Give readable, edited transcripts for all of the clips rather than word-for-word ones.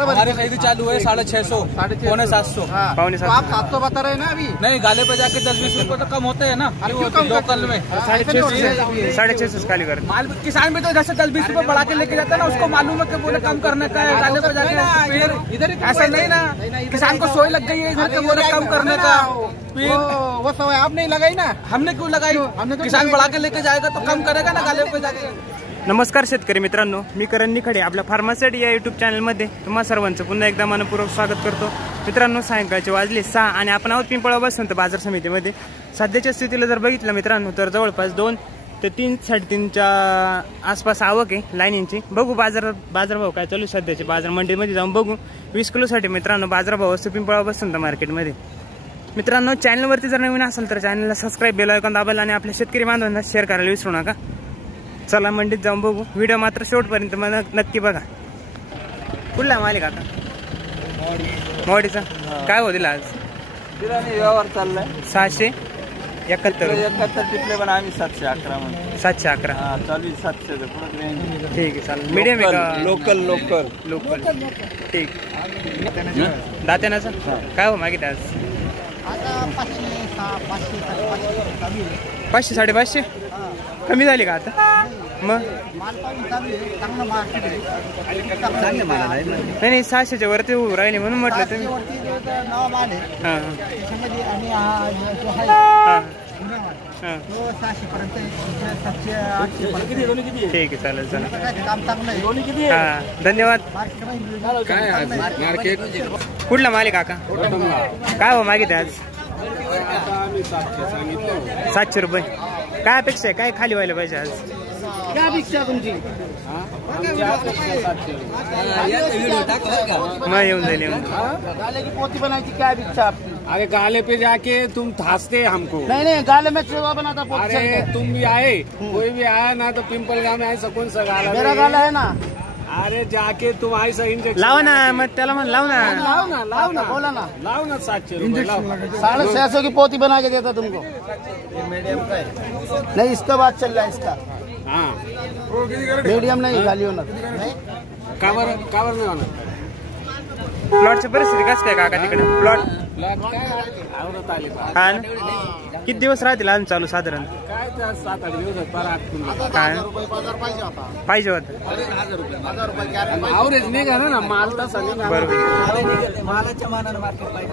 हमारे खरीदी चालू है 650, 750, पौने 700। आप 700 बता रहे हैं ना अभी? नहीं, गाले पे जाके 10-20 रुपए तो कम होते हैं ना लोकल में। 650 खाली कर। माल किसान भी तो जैसे 10-20 रुपए बढ़ा के लेके जाता है ना, उसको मालूम है कि बोले कम करने का है, गाले पे जाके इधर ऐसा नहीं ना। किसान को सोई लग गई है इधर के बोले कम करने का। वो समय आप नहीं लगाई ना? हमने क्यों लगाई? किसान बढ़ा के लेके जाएगा तो कम करेगा ना गाले पे जाके। नमस्कार शेतकरी मित्रांनो, मी करण निखडे आपल्या फार्मासिटी या यूट्यूब चॅनलमध्ये तुम्हा सर्वांचं पुन्हा एकदा मनपूर्वक स्वागत करतो। मित्रांनो, सायंकाळचे वाजले 6 आणि आपण आहोत पिंपळगाव बसवंत बाजार समितीमध्ये। सध्याच्या स्थितीला जर बघितलं मित्रांनो तर जवळपास 2 ते 3-3.5च्या आसपास आवक आहे लाईनींची। बघू बाजारभाव काय चालू सध्याचे बाजार मंडीमध्ये जाऊन बघू। 20 किलोसाठी मित्रांनो बाजारभाव असतो पिंपळगाव बसवंत मार्केटमध्ये। मित्रांनो, चॅनलवरती जर नवीन असेल तर चॅनलला सबस्क्राइब बेल आयकॉन दाबायला आणि आपल्या शेतकरी बांधवांना शेअर करायला विसरू नका। चला मंडीत जाऊन बघू। व्हिडिओ मात्र शेवटपर्यंत मला नक्की बघा। कुठला माल आहे काका? मोडीचा काय हो दिला आज? व्यवहार चाललाय 671 टिपले पण आम्ही 711 म्हणून 711 चालू 700 पुढे। ठीक आहे चालेल। मीडियम आहे का? लोकल ठीक। दात्यानाचा काय हो मागितलं आज? 500-550 कमी झाली का आता? मग नाही 600च्या वरती राहिले म्हणून म्हटलं तुम्ही। ठीक आहे चालेल चला। हा धन्यवाद। कुठला मालिक काका? काय हो मागितले आज? 700 रुपये। काय अपेक्षा आहे? काय खाली व्हायला पाहिजे आज? क्या अपेक्षा तुमची? मग येऊन जाईल गाले की पोती बनाई क्या अपेक्षा आपकी? अरे गाले पे जाके तुम थासते हमको। नहीं गाले में सेवा बनाता। अरे तुम भी आए, कोई भी आया ना तो पिंपल गांव में ऐसा कौन सा गाला? मेरा गाला है ना। अरे जाके तुम ऐसा इंजेक्शन लाव ना, मग त्याला म्हण लाव ना बोला ना। लाओ ना 700 रुपये लाओ। 650 की पोती बना के देता तुमको। मीडियम का है नहीं, इसका बात चल रहा है इसका। हाँ मीडियम नहीं, गाली होना कावर नहीं होना। प्लॉटची परिस्थिती कसं काय काका तिकडे? प्लॉट आवडत आली हा ना? किती दिवस राहतील अजून चालू साधारण? काय 7-8 दिवस काय पाहिजे होतं? आवरेज निघा ना माल तसा निघा। बरोबर मालाच्या मानाने मार्केट पाहिजे।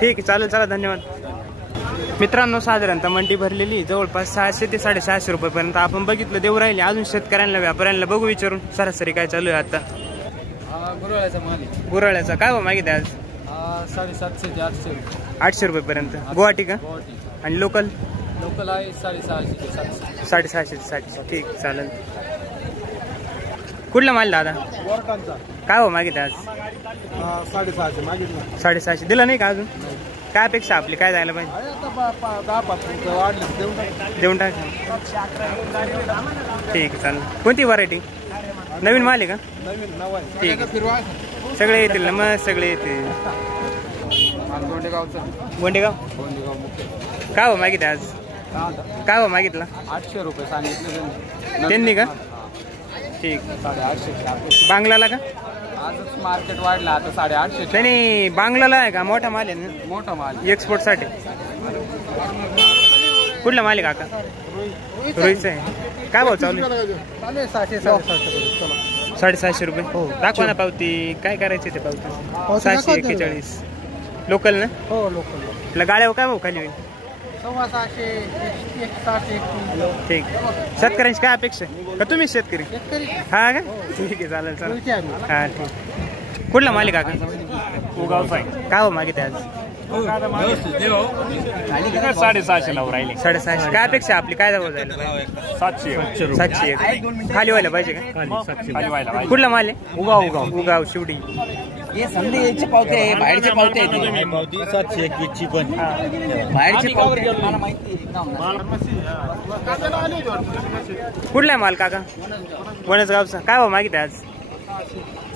ठीक आहे चालेल चला धन्यवाद। मित्रांनो, साधारणतः मंडी भरलेली जवळपास 600 ते 650 रुपयेपर्यंत आपण बघितलं देऊ राहिले। अजून शेतकऱ्यांना व्यापाऱ्यांना बघू विचारून सरासरी काय चालू आहे आता? गुरळ्याचा माल आहे। गुराळ्याचा काय हो मागितले आज? 750 ते 800। 800 रुपयेपर्यंत। गुवाहाटी का? आणि लोकल आहे 650 ते 700। 650 ते 700। ठीक चालेल। कुठला माल दादा? काय हो मागितले आज? 650 मागितलं। 650 दिला नाही का अजून? काय अपेक्षा आपली काय जायला पाहिजे? 10-15 वाढले देऊन टाक। ठीक आहे चालेल। कोणती व्हरायटी? नवीन माल आहे का? ठीक आहे सगळे येतील ना? मग सगळे येतील। गोंडेगाव काय हो मागितलं आज? काय हो मागितलं? 800 रुपये सांगितले त्यांनी का? ठीक। 850 बांगलाला का? आजच मार्केट वाढलं आता 850। नाही बांगलाला आहे का? मोठा माल आहे ना? मोठा माल एक्सपोर्ट साठी। कुठला माल आहे काका? रोहितचा आहे। काय भाव चालू? 750 रुपये। दाखवा ना पावती। काय करायचे ते पावती? 741 लोकल ना? हो लोकल। गाड्यावर काय भाव खाली होईल? 650 160 ठीक। शेतकऱ्यांची काय अपेक्षा आहे? का तुम्ही शेतकरी? हा का? ठीक आहे चालेल चालेल। हा ठीक। कुठला मालिक काका? उगावचा आहे। काय हो मागितले आज? 750 लावून राहिले। 650 काय अपेक्षा आपली? काय जाऊ जायला? 701 खाली व्हायला पाहिजे का? खाली व्हायला पाहिजे। कुठला माल आहे? उगाव शिवडी। हे संधीचे पावते आहे, बाहेरचे पावते आहेत। 721 ची पण बाहेरचे पावते मला माहिती कुठला माल काका? वणसगावचा काय भाव मागितले आज?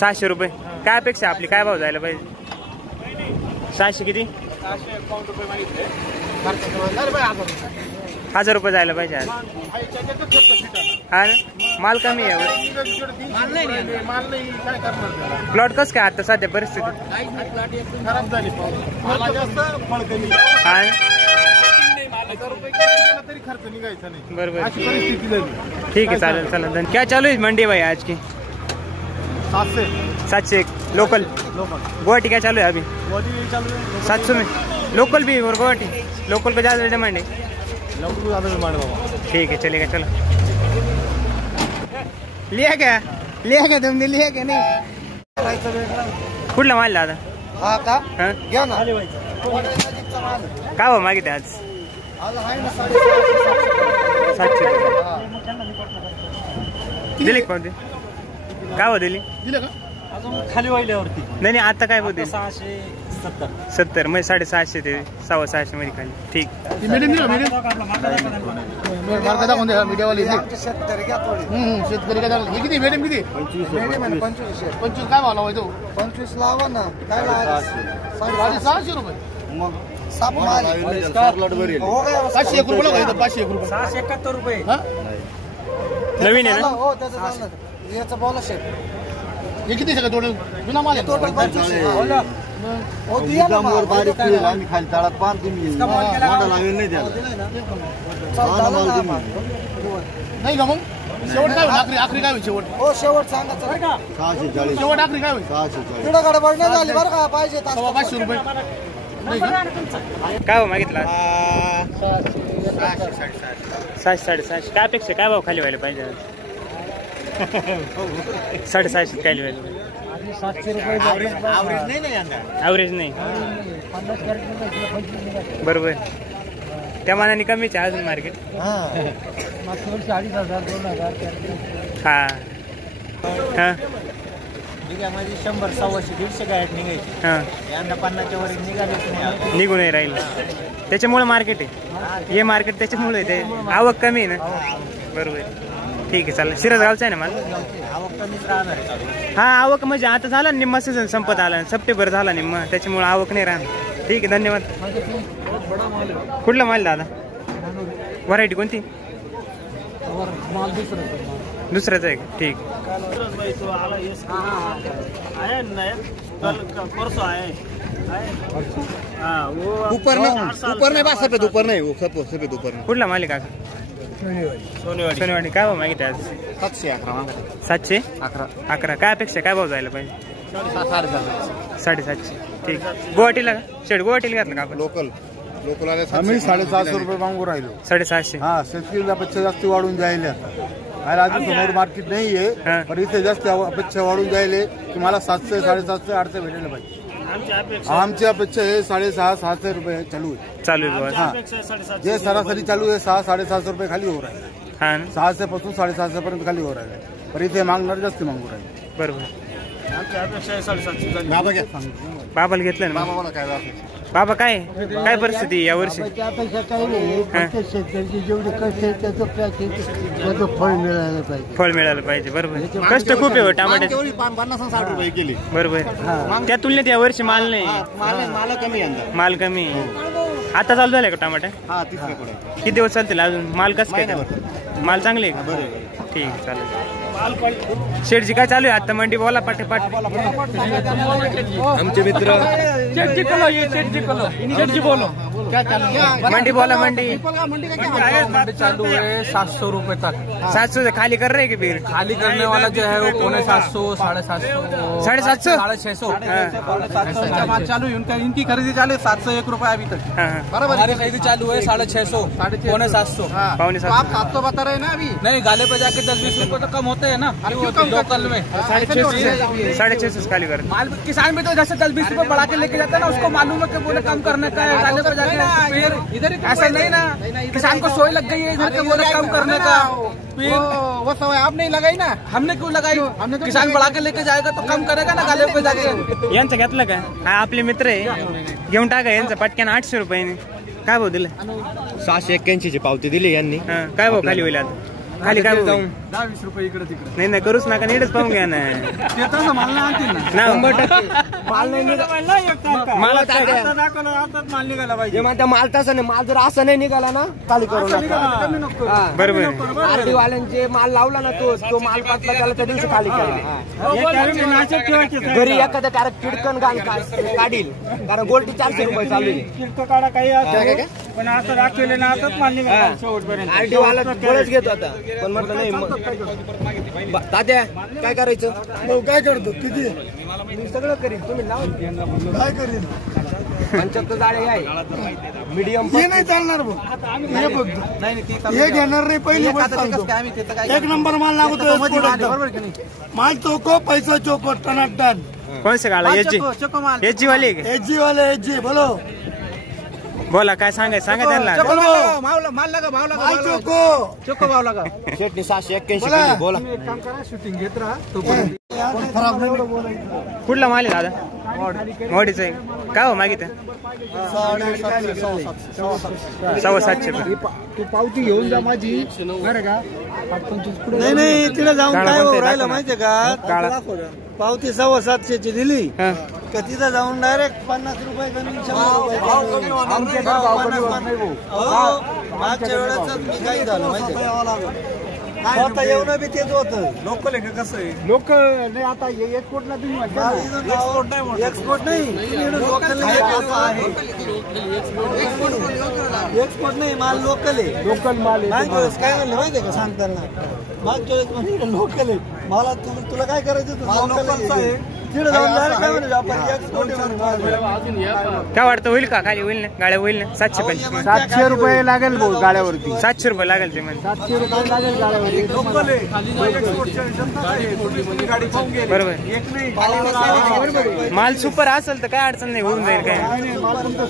600 रुपये। काय अपेक्षा आपली? काय भाव जायला पाहिजे? 600 किती? 651 रुपये मागितले। 1000 रुपये जायला पाहिजे आज। हा ना? माल कमी आहे यावर. प्लॉट कसं काय आता सध्या परिस्थिती? हा बरोबर ठीक है चालेल चला. क्या चालू है मंडी भाई आज की? 701 लोकल. गुवाहाटी क्या चालू है अभी? 700 में लोकल भी और गुवाहाटी. लोकल को ज़्यादा डिमांड है. ठीक है चलेगा चलो. लिया क्या तुमने? लिया क्या नाही? कुठला माल दादा? हा का घ्या ना. काय भाव मागितले आज? 700 दिले का? कोणते काय भाव दिली? खाली वाहिल्यावरती नाही आता काय होते? 670 म्हणजे 650 ते 650 मध्ये खाली. ठीक. शेतकरी काय किती मॅडम किती? 25 काय भाव लावायचो? 25 लावा ना. काय 650 रुपये. मग 501 रुपये लावायचं. 501 रुपये. 671 रुपये नवीन आहे ना? हो त्याचं याचं बोला शेट. हे किती सगळं टोटल जुना माल आहे? टोटल 25 हो दिया ना. बारीक आम्ही खाली तळात पार तुम्ही मोठा लावेल नाही त्याला. नाही का मग शेवट काय होईल? आखरी काय होईल शेवट? हो शेवट सांगा बरं का. 640 शेवट आखरी काय होईल? 640 तिकडे गडबड नाही झाली बरं का. पाहिजे 500 रुपये. काय भाव मागितला? 700-750. काय अपेक्षा? काय भाव खाली व्हायला पाहिजे? 650 खाली व्हायला पाहिजे. 700 रुपये ॲव्हरेज नाही. बरोबर त्या मानाने कमीच आहे अजून मार्केट. मागच्या वर्षी 2,500 2000 हा हा माझी 100 100 150 गायट निघायची. हा यंदा 50च्या वर निघाले निघून नाही राहील. त्याच्यामुळे मार्केट आहे हे. मार्केट त्याच्यामुळे ते आवक कमी आहे ना. बरोबर ठीक आहे चालेल. शिरसगावचा आहे ना माल? आवक कमीच राहणार. हा आवक म्हणजे आता झाला निम्मा सीझन संपत आला. सप्टेंबर झाला निम्मा. त्याच्यामुळे आवक नाही राहणार. ठीक आहे धन्यवाद. कुठला माल दादा? व्हरायटी कोणती? माल दुसऱ्याच आहे का? ठीक. ऊपर नहीं बात सफेद ऊपर नहीं. वो सफेद ऊपर नहीं. कुठला माल आहे काका? सोनेवाडी. काय भाव मागितले आज? 711. काय अपेक्षा? काय भाव जायला पाहिजे? 750. ठीक. गुवाहाटीला का? गुवाहाटीला घातलं का आपण? लोकल आम्ही 750 रुपये मागू राहिलो. 750. हा शेतकरी अपेक्षा जास्त वाढून जायले. आता अजून समोर मार्केट नाहीये पण इथे जास्त अपेक्षा वाढून जायले की मला 700 750 800 भेटायला पाहिजे. आमची अपेक्षा आहे 650 700 रुपये चालू आहे. जे सरासरी चालू आहे 600 750 रुपये खाली हो राहिले. हा 600 पासून 750 पर्यंत खाली हो राहिले. पण इथे मागणार जास्त मागू राहिले. बरोबर. बाबा घ्या. बाबाला घेतलं ना? बाबा काय परिस्थिती या वर्षी? अपेक्षा काही नाही. शेतकऱ्याची जेवढे कष्ट आहे त्याचं फळ मिळालं पाहिजे. फळ मिळालं पाहिजे. बरोबर. कष्ट खूप आहे टमाटे. 50-60 रुपये केली. बरोबर. त्या तुलनेत या वर्षी माल नाही. माल कमी. आता चालू झालंय का टमाटे? किती दिवस चालतील अजून? माल कसं काय? माल चांगले आहे का? ठीक चालेल. शेठजी काय चालू आहे आता मंडी? बोला पाटे पाट. आमचे मित्र मंडी बोला. मंडी चालू है 700 रुपए तक. 700 से खाली कर रहे हैं कि फिर? खाली करने वाला जो है वो 750 750 750 650 माल चालू है. उनका इनकी खरीदी चालू है 701 रुपए अभी तक. बराबर. हमारी खरीदी चालू है 650 750 आप 700 बता रहे हैं ना अभी? नहीं गाले पे जाके 10-20 रुपए तो कम होते हैं ना लोकल में. 650 खाली कर. माल किसान भी तो जैसे 10-20 रुपए बढ़ा के लेके जाता है ना. उसको मालूम है कि बोले कम करने का है. गाले पे जाके फिर इधर ऐसा नहीं ना. किसान को सोई लग गई है इधर के बोले कम करने का. वो सवय आप नहीं लगाई ना. हमने क्यों लगाई? हमने किसान बढ़ा के लेके जाएगा तो कम करेगा ना गाले पे जाके. यांचं घेतलं का? हा आपले मित्र आहे. घेऊन टाका यांचं पटक्यान 800 रुपये. काय भाव दिले? 681 ची पावती दिली यांनी. काय भाव खाली होईल आता? खाली काय होईल? 10-20 रुपये इकडे तिकडे. नाही नाही करूच नका, नीटच पाहून घ्या ना. ते तसं माल नाही आणतील ना. 100% माल नाही मला काय माल निघाला पाहिजे. म्हणता माल तसं नाही, माल जर असं नाही निघाला ना खाली करू नका. बरोबर. आरडी वाल्यांचे माल लावला ना तो माल पातला त्याला त्या दिवशी खाली करेल. घरी एखादा कारण किडकन काढील, कारण गोल्टी 400 रुपये चालू आहे. पण असं राखलेलं ना असंच माल निघाला शेवटपर्यंत. आरडी वाला गोळच घेतो आता, पण म्हटलं नाही. तात्या काय करायचं? काय करतो किती मी सगळं करीन, तुम्ही लावून काय करेल 75 जाळे आहे मीडियम. हे नाही चालणार भाऊ, हे बघ हे घेणार नाही. पहिली गोष्ट सांगतो, 1 नंबर माल लागतो. माल चोको पैसा चोको टनाटन. कोण से गाला? एजी वाले एजी वाले एजी बोलो. बोला काय सांगायचं सांगा त्यांना. माल लगा भाव लगा. माल चोको चोको भाव लगा. शेटनी 781 बोला. काम करा, शूटिंग घेत राहा तोपर्यंत. कुठला माल आहे दादा? मोडीच आहे. काय हो मागित? 750 रुपये. तू पावती घेऊन जा माझी बरं का. नाही तिथे जाऊन काय राहिलं माहितीये का? पावती 750 ची दिली का तिथं जाऊन डायरेक्ट 50 रुपये कमी 100 रुपये मागच्या वेळेस मी काही झालं माहितीये आता एवढं बी तेच होतं. लोकल आहे का कसं आहे? लोकल नाही. आता एक्सपोर्टला तुम्ही एक्सपोर्ट नाही, लोकल एक्सपोर्ट नाही, माल लोकल आहे. लोकल माल मागच्या वेळेस काय म्हणलं माहितीये का सांगताना? मागच्या वेळेस म्हणजे लोकल आहे मला. तुला काय करायचं? तिकडे जाऊन direct काय म्हणे व्यापारी एक्सपोर्ट काय वाटतं होईल का? खाली होईल ना? गाड्या होईल ना? 750 700 रुपये लागेल भाऊ गाड्यावरती. 700 रुपये लागेल ते म्हणजे. 700 रुपये लागेल गाड्यावरती. लोकल आहे. गाडी पाहून गेली. बरोबर. एक नाही. माल सुपर असेल तर काय अडचण नाही, होऊन जाईल काय.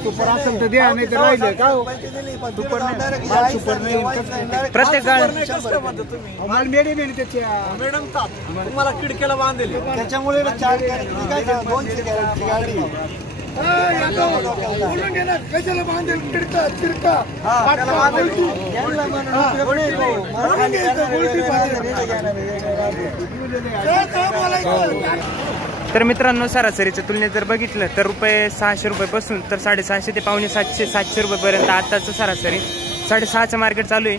सुपर असेल तर द्या, नाही तर राहिलं का सुपर नाही. सुपर नाही. प्रत्येक गाडी माल मेडी मेडी त्याच्या मॅडम तुम्हाला खिडकीला बांधेल. त्याच्यामुळे 4 काय 200 कॅरेटची गाडी कशाला बांधेल? चिडका चिडका तर मित्रांनो सरासरीच्या तुलनेत जर बघितलं तर रुपये 600 रुपयापासून तर 650 ते पावणे 700 रुपयेपर्यंत आताचं सरासरी 650चं मार्केट चालू आहे.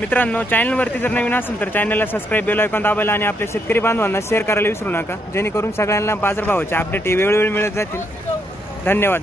मित्रांनो चॅनलवरती जर नवीन असेल तर चॅनलला सबस्क्राईब बेल आयकॉन दाबायला आणि आपल्या शेतकरी बांधवांना शेअर करायला विसरू नका, जेणेकरून सगळ्यांना बाजारभावाचे अपडेट वेळोवेळी मिळत जातील. धन्यवाद.